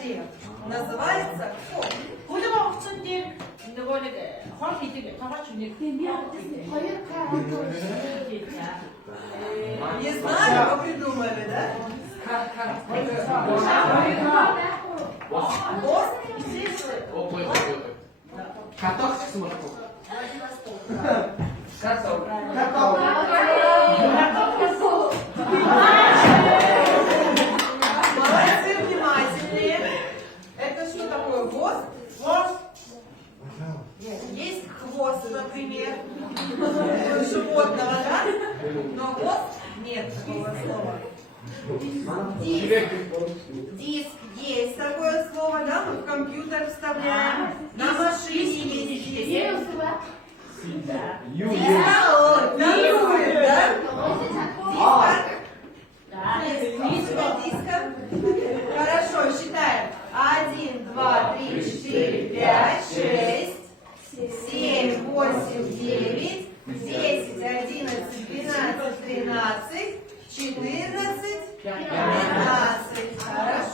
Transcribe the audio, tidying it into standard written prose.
воде. Называется кто? Будемо вчити доволі хватити, хватити не Не знаю, вы придумали, да? Босс? Каток с морковью. Каток. Молодцы, внимательнее. Это что такое? Хвост? Хвост. Есть хвост, например, животного, да? Но хвост нет такого слова. Диск. Диск есть такое слово, да? Мы в компьютер вставляем. На машине есть диск. Диск, да? Диска. Хорошо, считаем. 1, 2, 3, 4, 5, 6, 7, 8, 9, 10, 11, 12, 13, 14, 15. Хорошо.